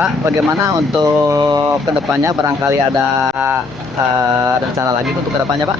Pak, bagaimana untuk kedepannya barangkali ada rencana lagi untuk kedepannya Pak?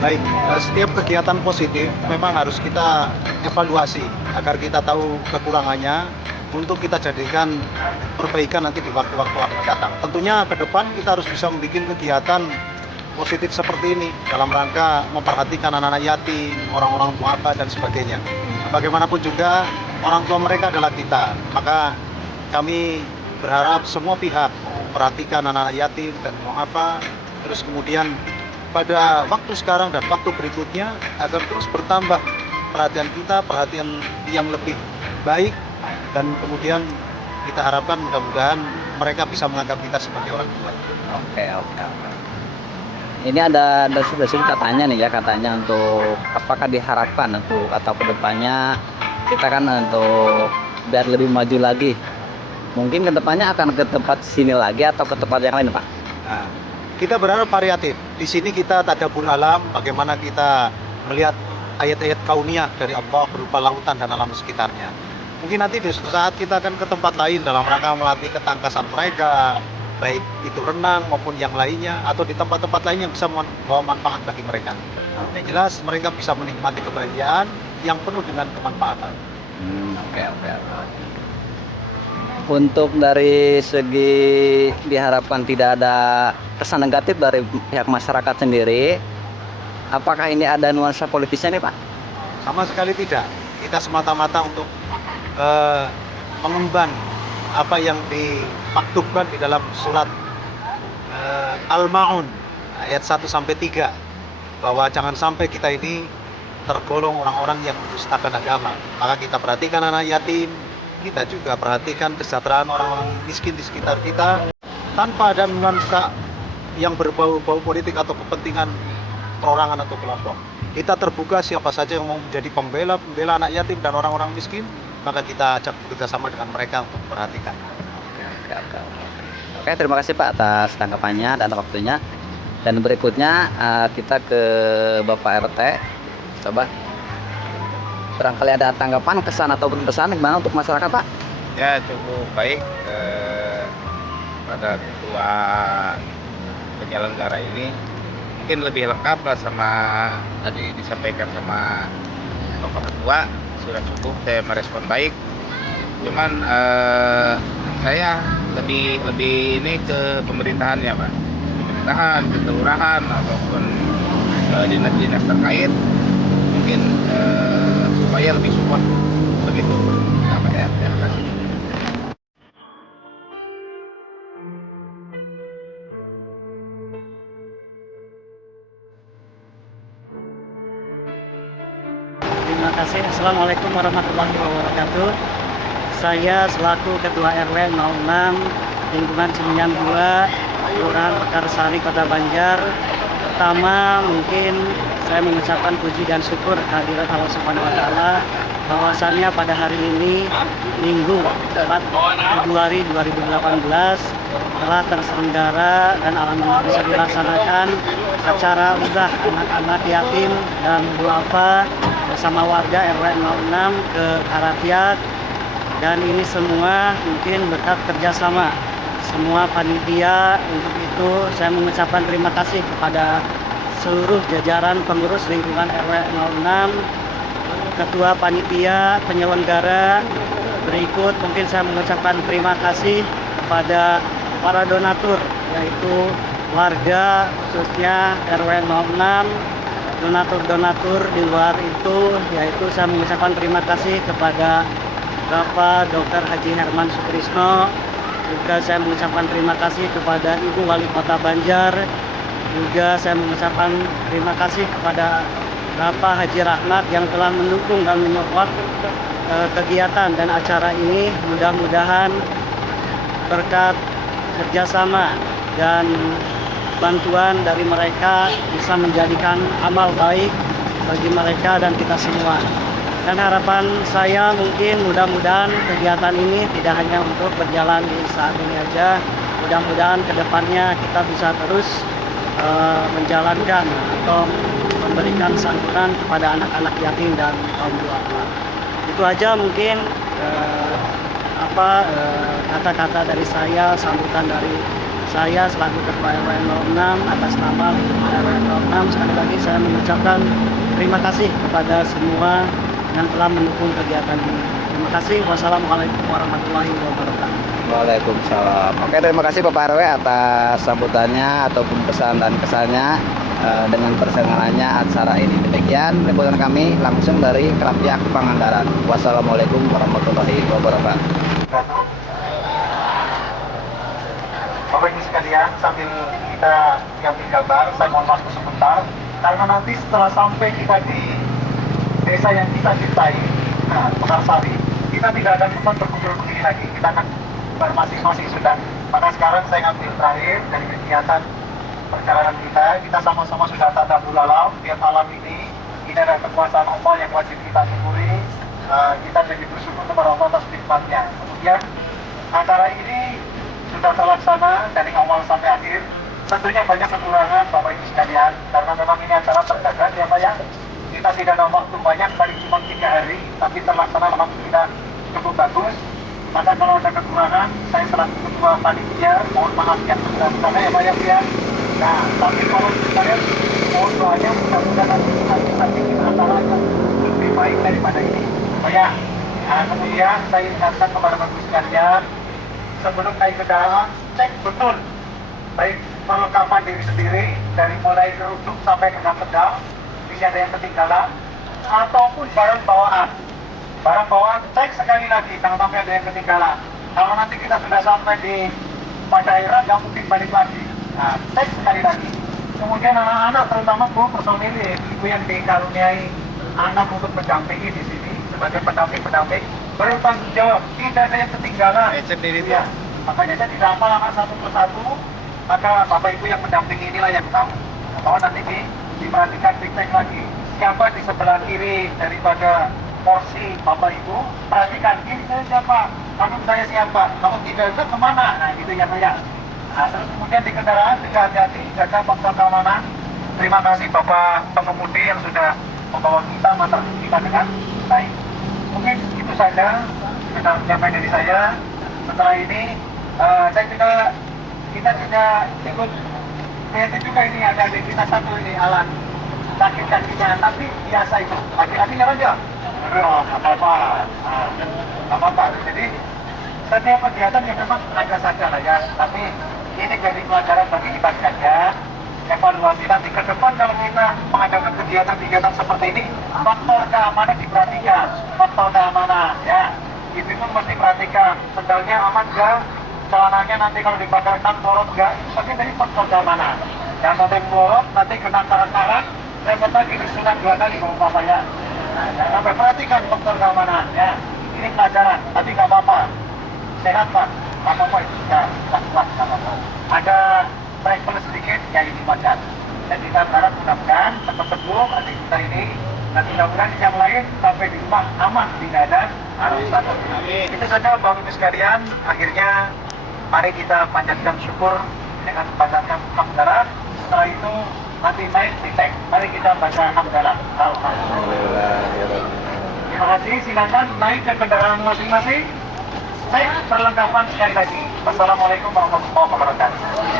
Baik, setiap kegiatan positif memang harus kita evaluasi agar kita tahu kekurangannya untuk kita jadikan perbaikan nanti di waktu-waktu akan datang. Tentunya ke depan kita harus bisa membuat kegiatan positif seperti ini dalam rangka memperhatikan anak-anak yatim, orang-orang tua dan sebagainya. Bagaimanapun juga orang tua mereka adalah kita, maka kami berharap semua pihak memperhatikan anak-anak yatim dan terus kemudian pada waktu sekarang dan waktu berikutnya agar terus bertambah perhatian kita, perhatian yang lebih baik, dan kemudian kita harapkan mudah-mudahan mereka bisa menganggap kita sebagai orang tua. Oke. Ini ada dari katanya nih ya, katanya untuk apakah diharapkan untuk atau kedepannya kita kan untuk biar lebih maju lagi, mungkin kedepannya akan ke tempat sini lagi atau ke tempat yang lain Pak? Nah, kita berharap variatif. Di sini kita tadabbur alam, bagaimana kita melihat ayat-ayat kauniyah dari Allah berupa lautan dan alam sekitarnya. Mungkin nanti di suatu saat kita akan ke tempat lain dalam rangka melatih ketangkasan mereka, baik itu renang maupun yang lainnya, atau di tempat-tempat lain yang bisa membawa manfaat bagi mereka. Yang jelas mereka bisa menikmati kebahagiaan yang penuh dengan kemanfaatan. Oke. Untuk dari segi diharapkan tidak ada kesan negatif dari pihak masyarakat sendiri, apakah ini ada nuansa politisnya nih Pak? Sama sekali tidak. Kita semata-mata untuk mengemban apa yang dimaktubkan di dalam surat Al-Ma'un ayat 1-3, bahwa jangan sampai kita ini tergolong orang-orang yang mendustakan agama. Maka kita perhatikan anak yatim, kita juga perhatikan kesejahteraan orang-orang miskin di sekitar kita tanpa ada nuansa yang berbau-bau politik atau kepentingan perorangan atau kelompok. Kita terbuka siapa saja yang mau menjadi pembela anak yatim dan orang-orang miskin, maka kita ajak bekerjasama dengan mereka untuk memperhatikan. Oke, terima kasih Pak atas tanggapannya dan waktunya. Dan berikutnya kita ke Bapak RT. Coba barangkali ada tanggapan, kesan ataupun pesan gimana untuk masyarakat Pak? Ya, cukup baik pada ketua penyelenggara ini. Mungkin lebih lengkap lah sama tadi disampaikan sama Bapak Ketua, sudah cukup, saya merespon baik. Cuman saya lebih ini ke pemerintahannya Pak, pemerintahan, kelurahan ataupun dinas-dinas terkait, mungkin supaya lebih support begitu. Terima kasih. Terima kasih. Assalamualaikum warahmatullahi wabarakatuh. Saya selaku Ketua RW 06 Lingkungan Seminyak 2, Kelurahan Pekarsari, Kota Banjar. Pertama, mungkin saya mengucapkan puji dan syukur kehadirat Allah Subhanahu wa taala bahwasannya pada hari ini Minggu 4 Februari 2018 telah terselenggara dan alhamdulillah bisa dilaksanakan acara udah anak-anak yatim dan duafa bersama warga RW 06 ke Harapiat, dan ini semua mungkin berkat kerjasama semua panitia. Untuk itu saya mengucapkan terima kasih kepada seluruh jajaran pengurus lingkungan RW 06, ketua panitia penyelenggara. Berikut mungkin saya mengucapkan terima kasih kepada para donatur, yaitu warga khususnya RW 06, donatur-donatur di luar itu, yaitu saya mengucapkan terima kasih kepada Bapak Dr. Haji Herman Sukrisno. Juga saya mengucapkan terima kasih kepada Ibu Wali Kota Banjar. Juga saya mengucapkan terima kasih kepada Bapak Haji Rahmat yang telah mendukung dan menyupport kegiatan dan acara ini. Mudah-mudahan berkat kerjasama dan bantuan dari mereka bisa menjadikan amal baik bagi mereka dan kita semua. Dan harapan saya mungkin mudah-mudahan kegiatan ini tidak hanya untuk berjalan di saat ini aja. Mudah-mudahan kedepannya kita bisa terus menjalankan atau memberikan santunan kepada anak-anak yatim dan kaum duafa. Itu aja mungkin kata-kata dari saya, sambutan dari saya selaku Ketua RW 06 atas nama RW 06. Sekali lagi saya mengucapkan terima kasih kepada semua yang telah mendukung kegiatan ini. Terima kasih. Wassalamualaikum warahmatullahi wabarakatuh. Waalaikumsalam. Oke, terima kasih Bapak RW atas sambutannya ataupun pesan dan kesannya dengan persengalannya acara ini. Demikian liputan kami langsung dari Krapyak Pangandaran. Wassalamualaikum warahmatullahi wabarakatuh. Bapak Ibu sekalian, sambil kita ambil gambar, saya mohon waktu sebentar, karena nanti setelah sampai kita di desa yang kita cintai, Mekarsari, kita tidak akan sempat berkumpul begini lagi, kita akan masing-masing sudah. Maka sekarang saya ambil terakhir dari kegiatan perjalanan kita sama-sama sudah tata bulalau, tiap malam ini ada kekuasaan Allah yang wajib kita syukuri, kita jadi bersyukur kepada Allah atas nikmatnya. Kemudian acara ini sudah terlaksana dari awal sampai akhir. Tentunya banyak kekurangan Bapak Ibu sekalian, karena memang ini acara terdadak ya Pak ya. Kita tidak ada waktu banyak, paling cuma 3 hari, tapi terlaksana memang sudah cukup bagus. Maka kalau ada kekurangan, saya selaku ketua panitia mohon maaf yang sebesar-besarnya ya Pak ya. Nah, tapi kalau saya mohon doanya mudah-mudahan nanti kita bisa bikin acara yang lebih baik daripada ini Pak ya. Nah, kemudian saya ingatkan kepada Bapak Ibu sekalian, sebelum naik ke dalam, cek betul baik perlengkapan diri sendiri dari mulai kerudung sampai ke pedal, tidak ada yang ketinggalan, ataupun barang bawaan cek sekali lagi, jangan sampai ada yang ketinggalan. Kalau nanti kita sudah sampai di daerah, nggak mungkin balik lagi. Nah, cek sekali lagi. Kemudian anak-anak, terutama bu personil ibu yang dikaruniai anak untuk mendampingi di sini sebagai pendamping bertanggung jawab, tidak ada yang ketinggalan. Sendiri Ya, makanya saya tidak hafal satu persatu, maka bapak ibu yang mendampingi inilah yang tahu. Bahwa nanti diperhatikan cek lagi siapa di sebelah kiri daripada porsi bapak ibu, perhatikan ini saya siapa, kamu saya siapa, kamu tidak bisa kemana, nah gitu ya saya. Nah, terus kemudian di kendaraan juga hati-hati, jaga faktor keamanan. Terima kasih bapak pengemudi yang sudah membawa kita mengantar kita dengan baik. Mungkin itu saja kita menyampaikan dari saya. Setelah ini saya juga kita ikut lihat juga ini ada di kita satu ini alat kaki-kakinya, tapi biasa itu kaki-kakinya aja. Apa-apa. Jadi setiap kegiatan yang memang ada saja lah ya, tapi ini jadi pelajaran bagi kita sekalian. Evaluasi nanti ke depan kalau kita mengadakan kegiatan-kegiatan seperti ini, faktor keamanan diperhatikan, faktor keamanan ya, itu pun mesti perhatikan, sendalnya aman enggak, celananya nanti kalau dibakar bolot enggak, itu bagian dari faktor keamanan. Yang nanti bolot nanti kena karat-karat, saya minta disunat 2 kali bapak ya. Nah, jangan sampai perhatikan faktor keamanan ya. Ini pelajaran, tapi nggak apa-apa, sehat Pak, nggak apa-apa itu ya, kuat-kuat nggak apa-apa. Ada travel sedikit yang dimakan. Dan kita berharap mudah-mudahan cepat sembuh adik kita ini, dan mudah-mudahan yang lain sampai di rumah aman, tidak ada urusan. Itu saja Bapak Ibu sekalian. Akhirnya mari kita panjatkan syukur dengan membacakan hamdalah. Setelah itu nanti naik di tank. Mari kita baca hamdalah. Alhamdulillah. Terima kasih. Silakan naik ke kendaraan masing-masing. Cek perlengkapan sekali lagi. Wassalamualaikum warahmatullahi wabarakatuh.